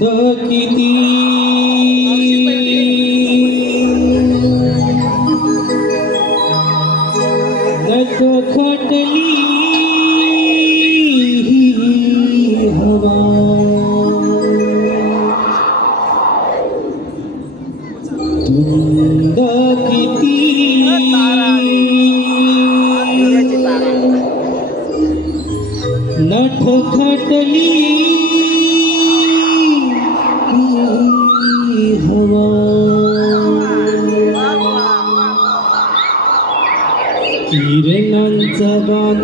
Sakiti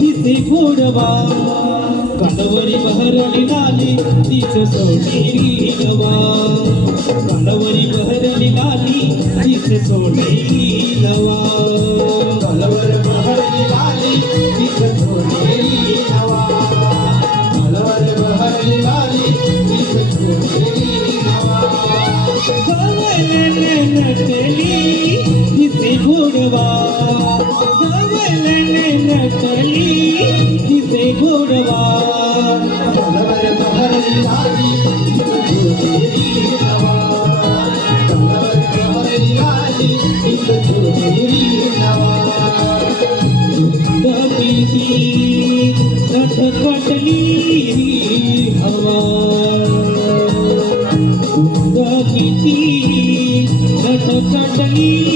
तिथे गोडवा कांडवरी बहरली नाली तिच सोनेरी लवा कांडवरी बहरली नाली तिच सोनेरी लवा sonhos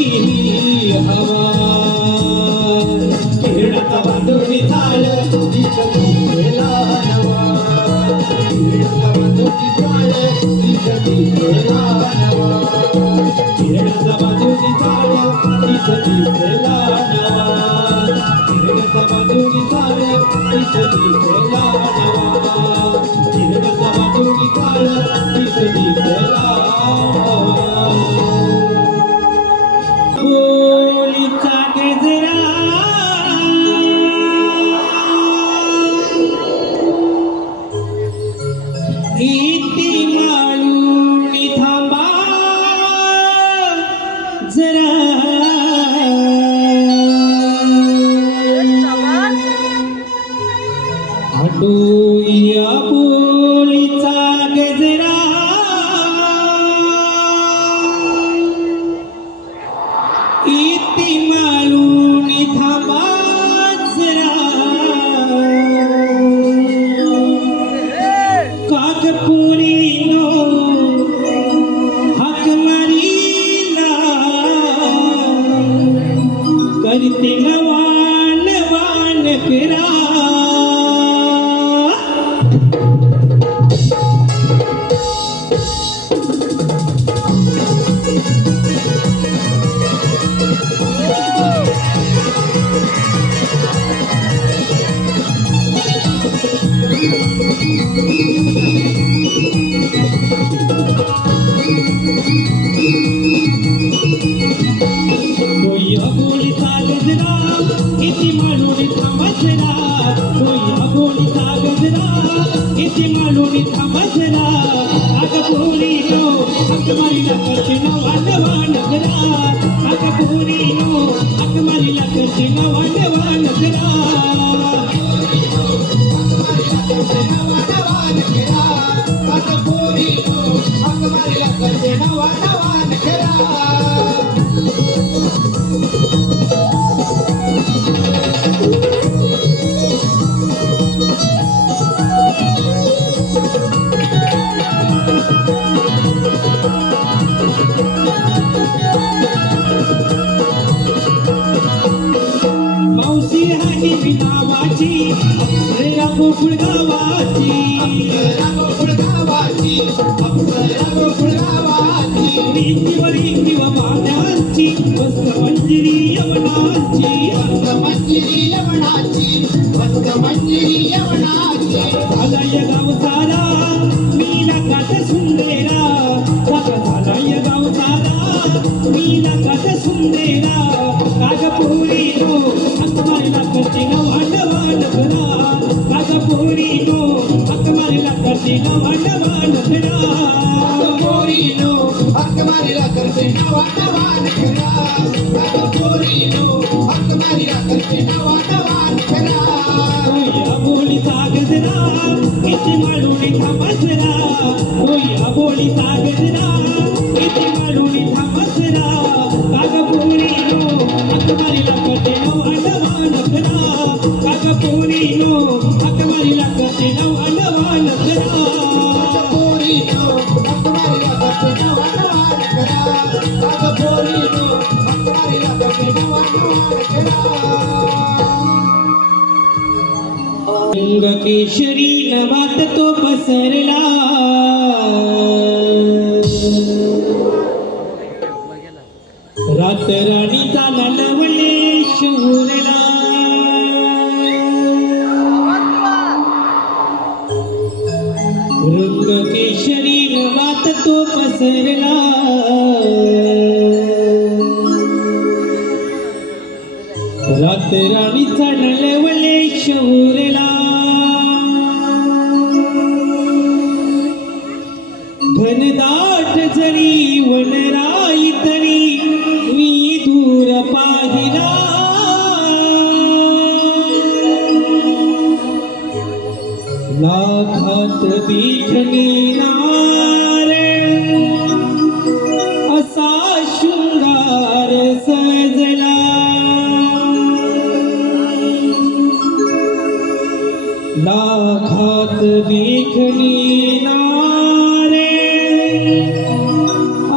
इति मालून थांबसरा अग पोरी नो अग मारीला करते नवान वान करा अग पोरी नो अग मारीला करते नवान मावशी आहे बिनावाची अप्सरा गोकुळ गावाची रीतीवर किंवा पाण्याची. मस्त मंजिरी यवनाची. झालाय गाव सारा मीला काट सुंदेरा साका మీద కథ సుందేరా కాకపోరీను అక్కమరి నచ్చిన వండవాడరా కాకపోరీను అక్కమరి నచ్చిన వండవాడరా కాకపోరీను అక్కమరి నచ్చిన వండవాడరా కాకపోరీను అక్కమరి నచ్చిన వండవాడరా మూలి సాగ केशरी नवात तो पसरला. रात राणीचा ललवले शहरला रंग केशरी नवात तो पसरला. रात राणीचा नलवले शौर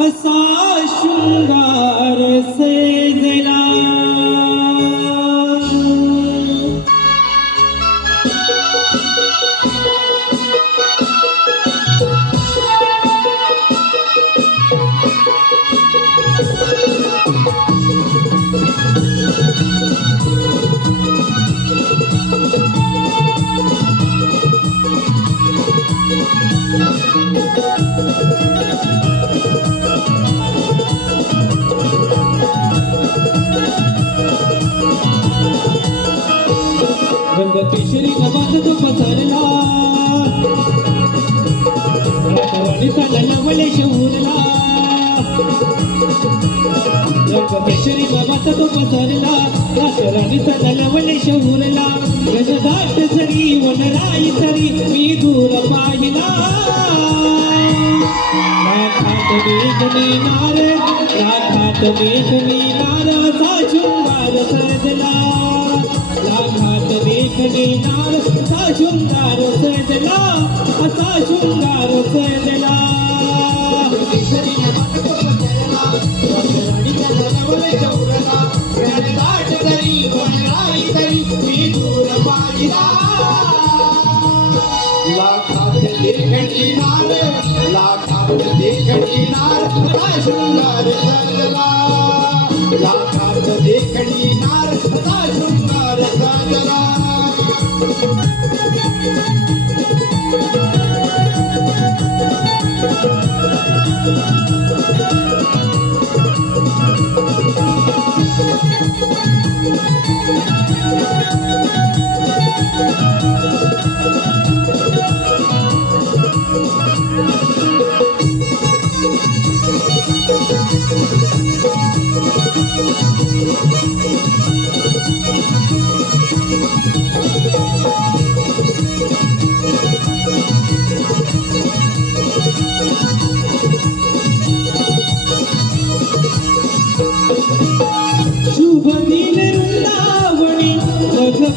असा शृंगार से रंग केशरी नवात तो पसरला रातराणीचा नवले शहूरला रंग रंग पसरला रातराणीचा नलवले शहूरला गजदाट जरी वनराई तरी मी दूर पाहिला. राखात मेघनी नार राखात मेघनी नार असा घाट मेघनी नार असा शृंगार सजला असा शृंगार सजला. लाखात देखणी नार लाखात देखणी नार असा शृंगार सजला. लाखात देखणी नार असा शृंगार सजला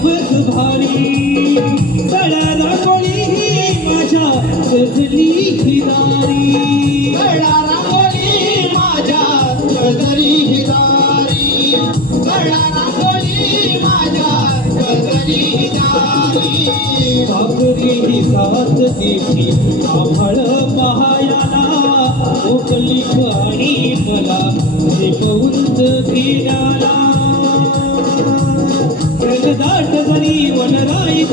भारी सडा रांगोळी माझ्या सजली ही दारी गडा माझ्या गजरी हिदारी माझ्या हिदारी ही आभाळ पहायाला मला शिकवून घेण्याला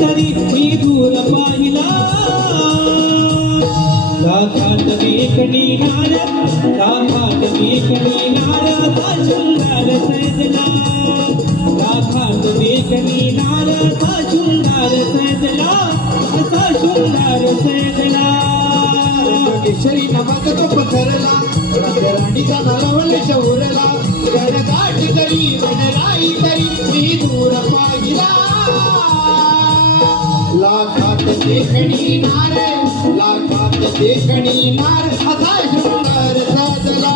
तरी मी दूर पाहिला. लाखात मेकणी नार लाखात मेकणी नार असा शृंगार सजला लाखात मेकणी नारा असा शृंगार सजला असा शृंगार सजला केशरी नमक तो पसरला राणीचा नलवल शौरला गडदाट तरी वनराई तरी मी दूर लाखात नार लाखात देखणी नार असा शृंगार सजला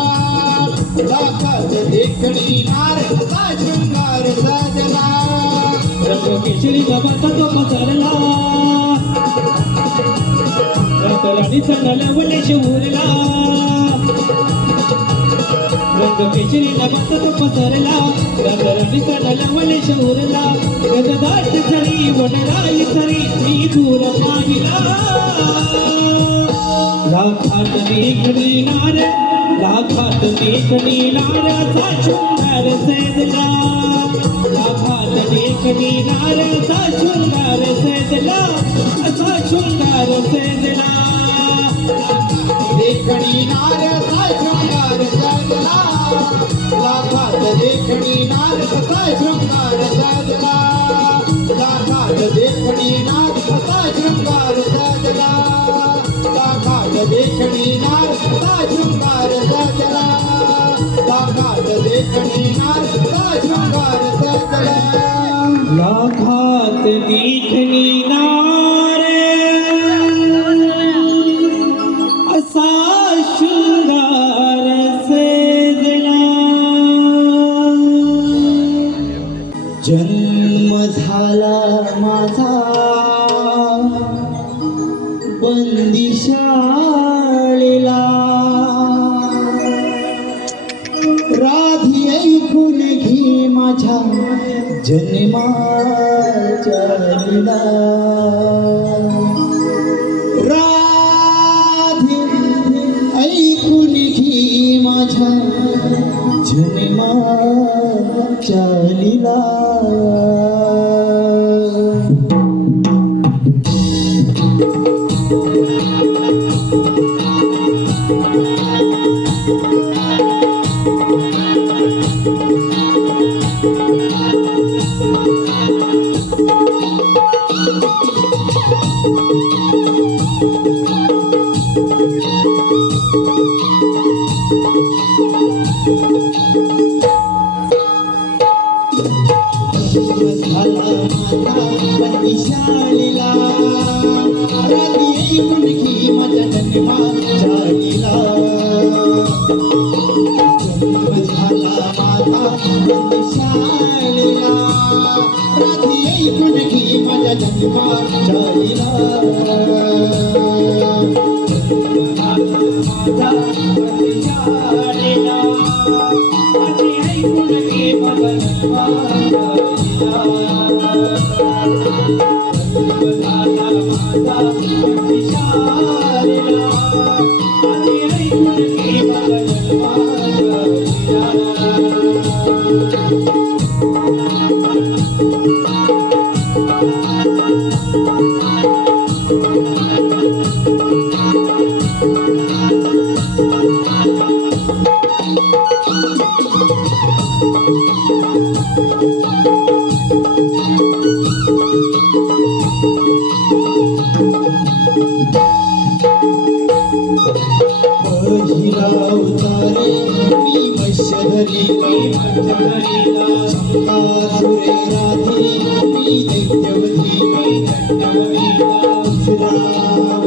लाखात देखणी नार असा शृंगार सजला रंग केशरी बाबाचा तो पसरला राणीचा नलवले उरला रंग केशरी बाबाचा तो पसरला राणीचा नलवले शहूरला गजदाट झरी वनराई झरी मी दूर पाहिला. लाखात मेघणी नार लाखात मेघणी नार असा शृंगार सजला. लाखात मेघणी नार असा शृंगार सजला असा शृंगार सजला. देखणी नार असा शृंगार सजला लाखात देखणी नार असा शृंगार सजला लाखात देखणी नार असा शृंगार सजला लाखात देखणी नार असा शृंगार सजला लाखात देखणी नार असा शृंगार सजला लाखात देखणी नार जन्म झाला माझा. बंदिशाळेला. राधी ऐकून घे माझ्या जन्माच्या राधी ऐकून घे माझ्या जन्मा ചാലിലായ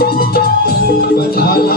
झाला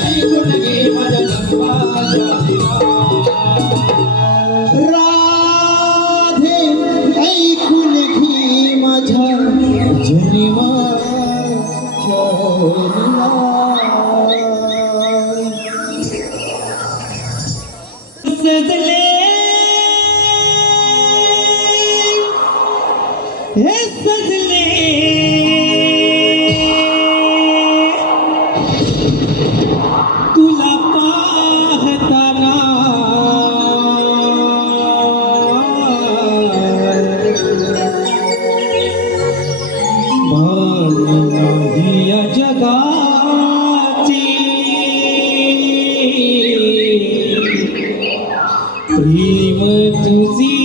तुझी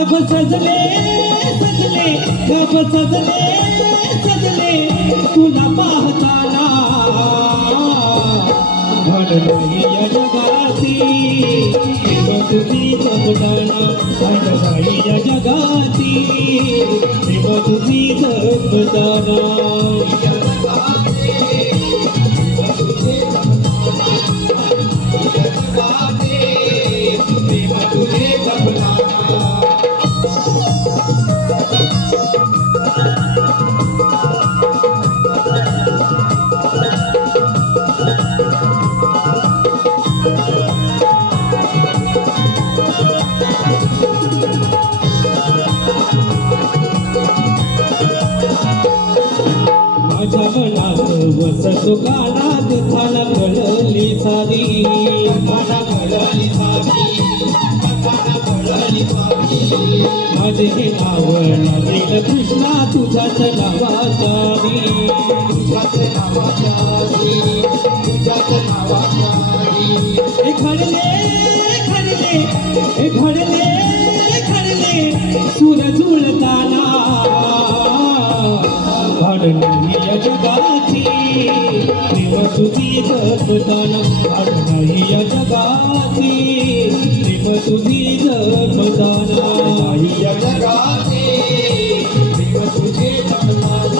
गप सजले सजले गप सजले सजले तुला पाहताना. घडली या जगाती देव तुझी घडली तुझी जपताना काळात मला कळली कानात मला कळली सारी माझे हे आवडला दिल कृष्णा तुझ्याच नावाचारी हे घडले घडले घडले घडले सूर जुळताना घडली या जगाची देव तुझी जपताना घडली या जगाची देव तुझी जपताना या देव तुझे जपताना